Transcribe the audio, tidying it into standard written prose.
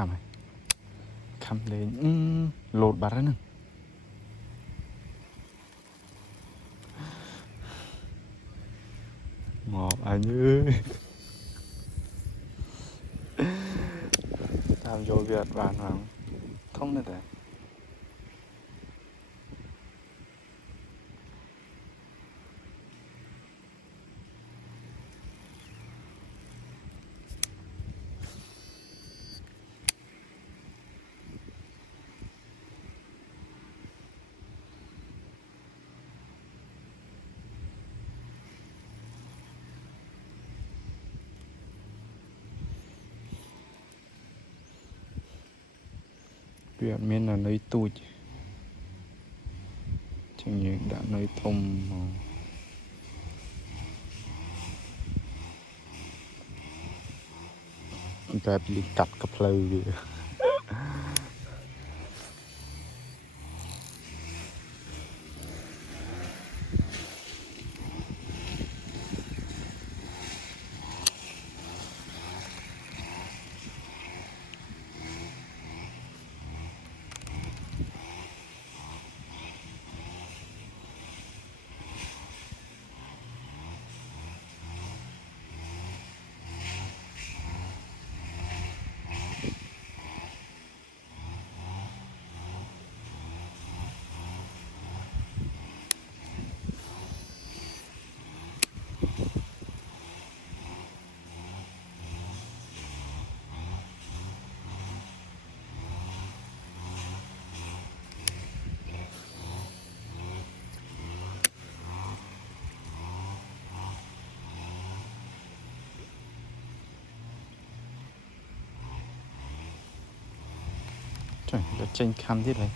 khăm này khăm lên lột bát nữa ngọt anh ơi làm vô Việt bạn hoàng không được đấy Việt miền là nơi tụi chẳng như đã nơi thôngแต่bị cắtกับเลย Trời, đã tranh khăm thế này